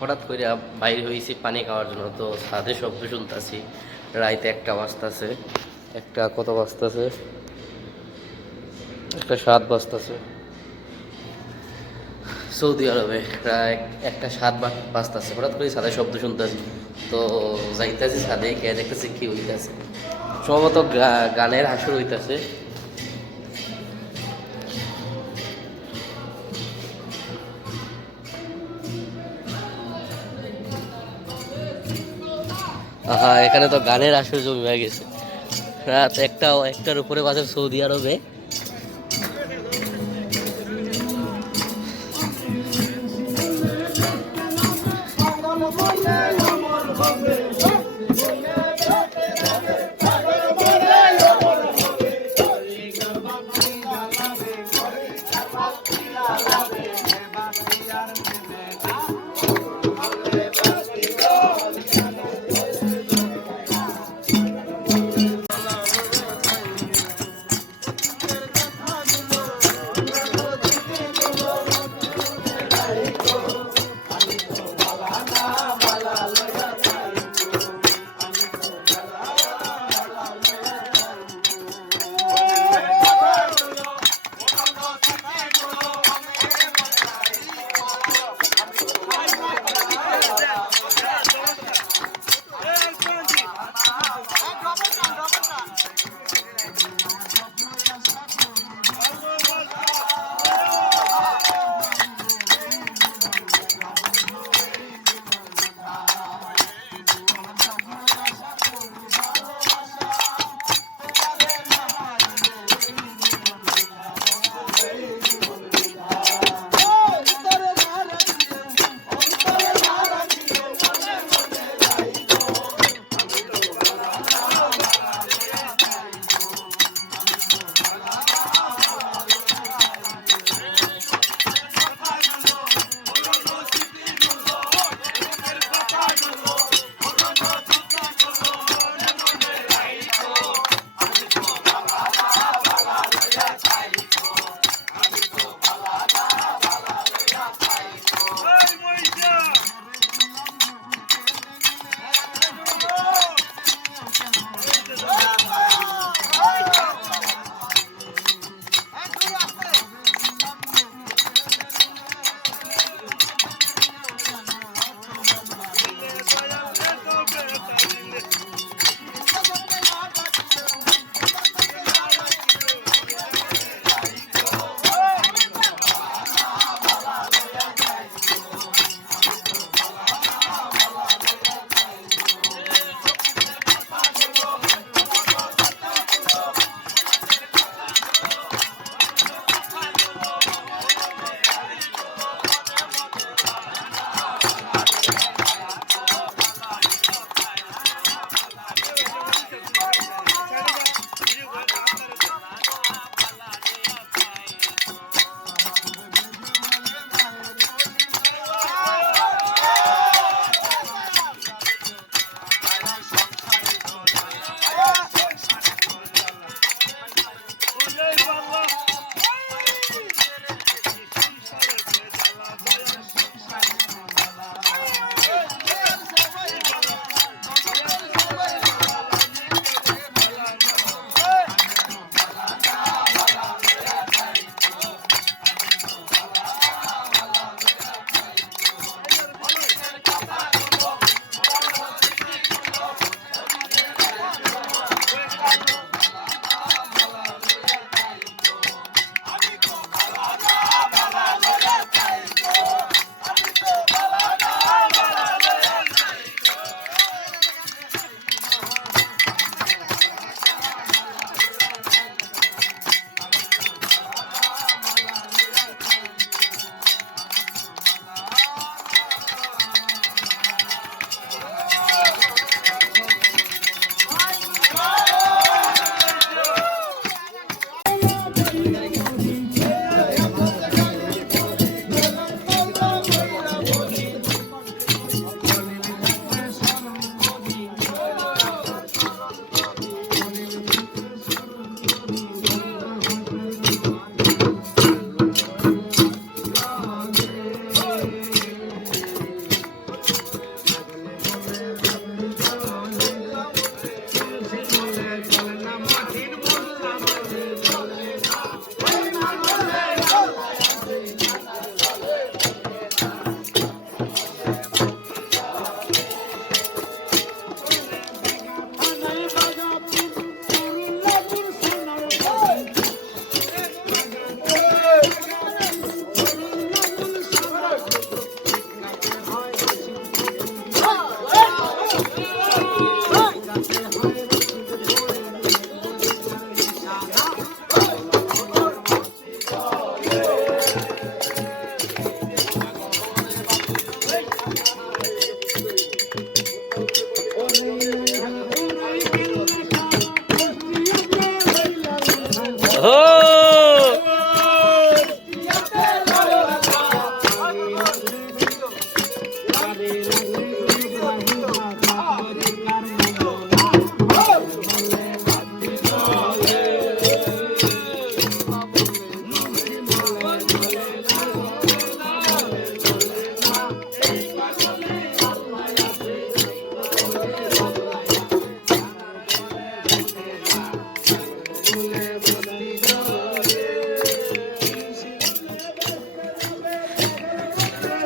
হঠাৎ করে বাইরে হয়েছি পানি খাওয়ার জন্য, তো ছাদে শব্দ শুনতেছি। রাইতে একটা বাজতেছে, একটা কত বাজতেছে, একটা 7 বাজতেছে সৌদি আরবে, প্রায় একটা 7 বাজতেছে। হঠাৎ করে ছাদে শব্দ শুনতেছি, তো যাইতেছি ছাদে, কে দেখতেছি কি হইতেছে, সম্ভবত গানের আসর হইতেছে। এখানে তো গানের আসর জমি হয়ে গেছে। রাত একটার উপরে বাজে সৌদি আরবে।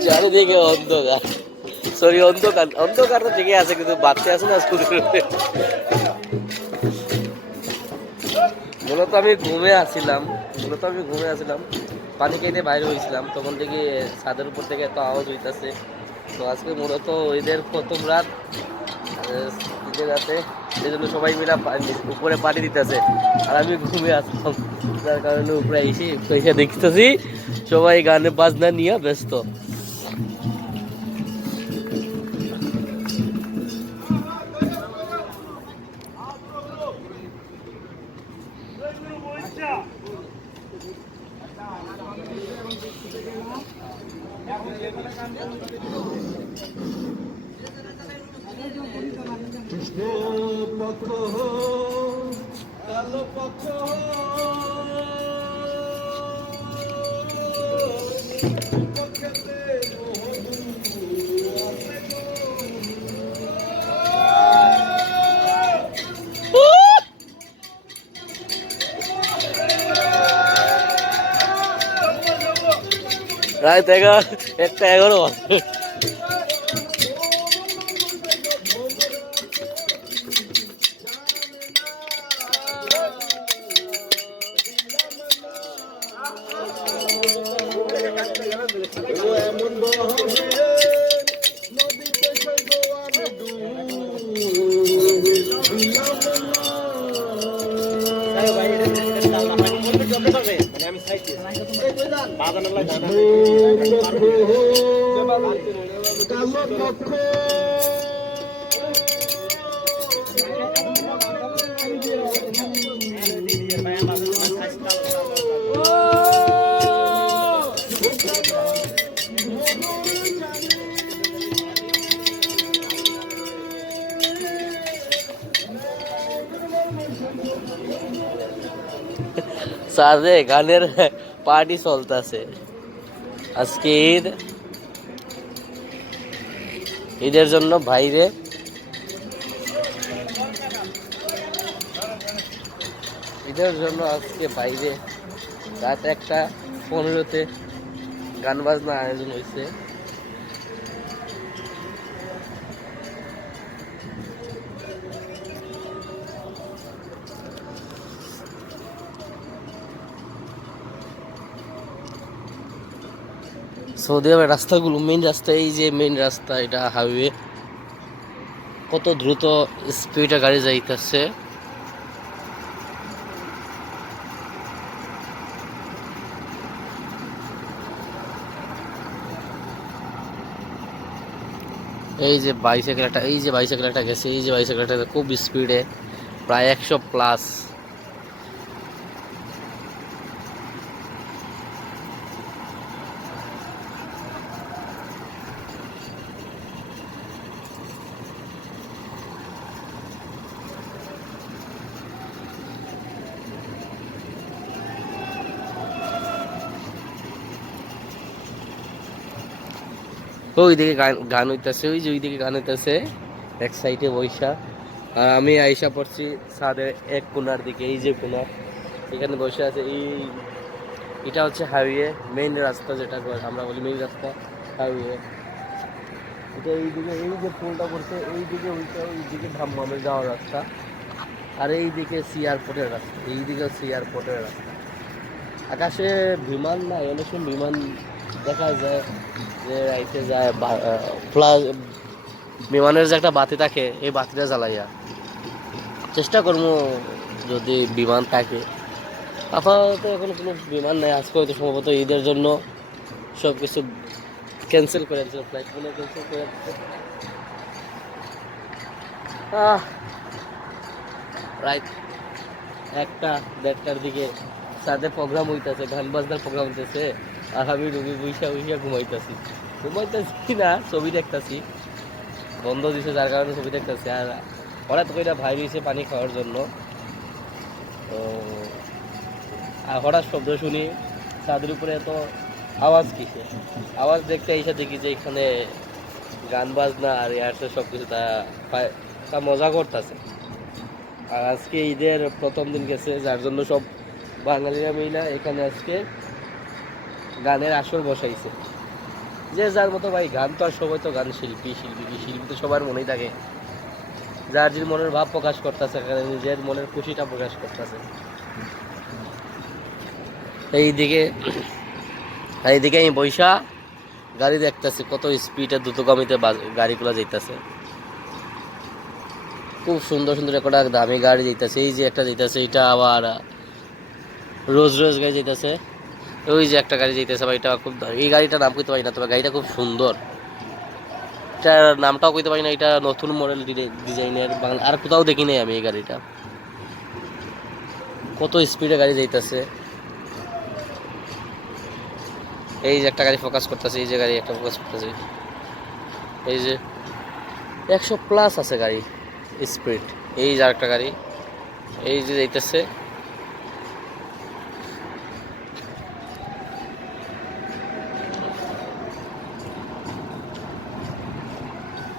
চারিদিকে অন্ধকার, সরি অন্ধকার, অন্ধকার তো ঠিকই আছে কিন্তু বাড়তে আছে না স্কুল। মূলত আমি ঘুমে আসছিলাম, পানি খেতে বাইরে হয়েছিলাম, তখন থেকে ছাদের উপর থেকে এত আওয়াজ হইতেছে। তো আজকে মূলত ঈদের প্রথম রাত, ঈদের রাতে এই জন্য সবাই মিলে উপরে পানি দিতেছে, আর আমি ঘুমে আসলাম, যার কারণে উপরে এসে দেখতেছি সবাই গানে বাজনা নিয়ে ব্যস্ত। রাত 1:11 সাজে গানের পার্টি চলতেছে। আজকে ঈদের জন্য বাইরে আজকে বাইরে রাত 1:15 গান বাজনা আয়োজন হয়েছে। সৌদি আরবের রাস্তাগুলো, মেইন রাস্তা, এই যে মেইন রাস্তা, এটা হাইওয়ে, কত দ্রুত স্পিডে গাড়ি যাইতেছে। এই যে বাইসাইকেলটা গেছে, এই যে বাইসাইকেলটা খুব স্পিডে, প্রায় 100+। ওইদিকে গান হইতেছে, ওইদিকে গান হইতেছে এক সাইডে বৈশা। আর আমি আইসা পড়ছি ছাদের এক কোনার দিকে, এই যে কোনার, এখানে বসে আছে। এটা হচ্ছে হাইওয়ে, মেইন রাস্তা, যেটা আমরা বলি মেইন রাস্তা, হাইওয়ে। এটা এইদিকে, এই যে পুলটা পড়ছে এইদিকে, ওইদিকে ধামমামে যাওয়ার রাস্তা, আর এইদিকে সিয়ারপোর্টের রাস্তা, আকাশে বিমান না, এরকম বিমান দেখা যায় যে রাইতে যায়, বিমানের যে একটা বাতি থাকে, এই বাতিটা জ্বালাইয়া চেষ্টা করবো যদি বিমান থাকে। আপাতত এখন কোনো বিমান নেই, আজকে হয়তো সম্ভবত ঈদের জন্য সব কিছু ক্যান্সেল করে দিচ্ছে, ফ্লাইট মনে ক্যান্সেল করে দিচ্ছে। রাইট 1টা 1:30টার দিকে সাথে প্রোগ্রাম হইতেছে, গান বাজনার প্রোগ্রাম হইতেছে, আর আমি রুগী বইসা বইসা ঘুমাইতেছি না, ছবি দেখতেছি। বন্ধ দিছে যার কারণে ছবি দেখতেছি। আর হঠাৎ করে ভাই রয়েছে পানি খাওয়ার জন্য, তো আর হঠাৎ শব্দ শুনি ছাদের উপরে, এত আওয়াজ কিসে, আওয়াজ দেখতে এসে দেখি যে এখানে গান বাজনা আর এয়ারসে সব কিছু তা মজা করতেছে। আর আজকে ঈদের প্রথম দিন গেছে, যার জন্য সব বাঙালিরা মিলে এখানে আজকে গানের আসর বসাইছে। যে যার মতো ভাই, গান তো আর সবাই তো গান শিল্পী তো সবার মনেই থাকে। যার যে মনের ভাব প্রকাশ করতেছে, এখানে নিজের মনের খুশিটা প্রকাশ করতেছে। এইদিকে আমি বৈশা গাড়ি দেখতেছি কত স্পিডে দ্রুতগামীতে গাড়িগুলো যাইতেছে। খুব সুন্দর সুন্দর একটা দামি গাড়ি যাইতেছে। এই যে একটা যাইতেছে, এটা আবার রোজ গাড়ি যাইতেছে। ওই যে একটা গাড়ি যাইতেছে ভাই, এটা খুব, এই গাড়িটার নাম কইতে পারি না, তবে গাড়িটা খুব সুন্দর। এটার নামটাও কইতে পারি না, এটা নতুন মডেল ডিজাইনের, বাংলা আর কোথাও দেখি নাই আমি এই গাড়িটা। কত স্পিডে গাড়ি যাইতেছে। এই যে একটা গাড়ি ফোকাস করতেছে, এই যে গাড়ি একটা ফোকাস করতেছে, এই যে 100+ আছে গাড়ি স্পিড। এই যে আরেকটা গাড়ি, এই যে যাইতেছে।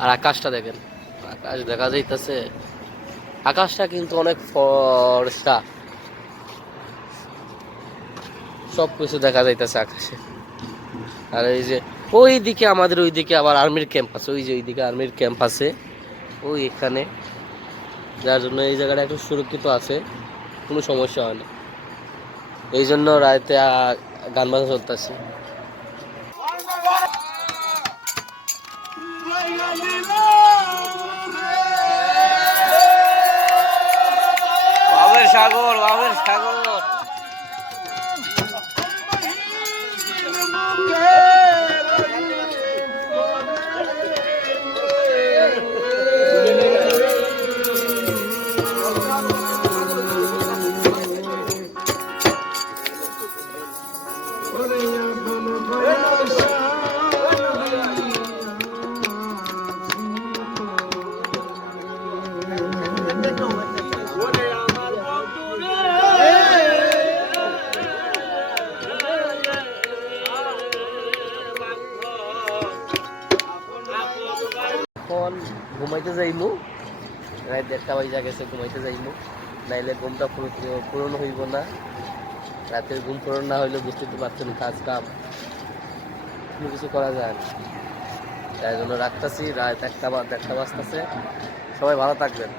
আর আকাশটা দেখেন, আকাশ দেখা যাইতেছে, আকাশটা কিন্তু অনেক ফর্সা, সব কিছু দেখা যাইতেছে আকাশে। আর এই যে ওই দিকে আমাদের ওই দিকে আবার আর্মির ক্যাম্প আছে, ওই যে ওইদিকে আর্মির ক্যাম্প আছে ওই এখানে, যার জন্য এই জায়গাটা একটু সুরক্ষিত আছে, কোনো সমস্যা হয় না। এই জন্য রাতে গান বাজনা চলতেছে। সাগর এখন ঘুমাইতে যাইমু, রাত 1:30 বাজে গেছে, ঘুমাইতে যাইমু, নাইলে ঘুমটা পূরণ হইব না। রাতের ঘুম পূরণ না হইলে বুঝতে তো পারছেন, কাজ কাম কোনো কিছু করা যায় না। তাই জন্য রাখতেছি, রাত 1টা বাজতেছে। সবাই ভালো থাকবেন।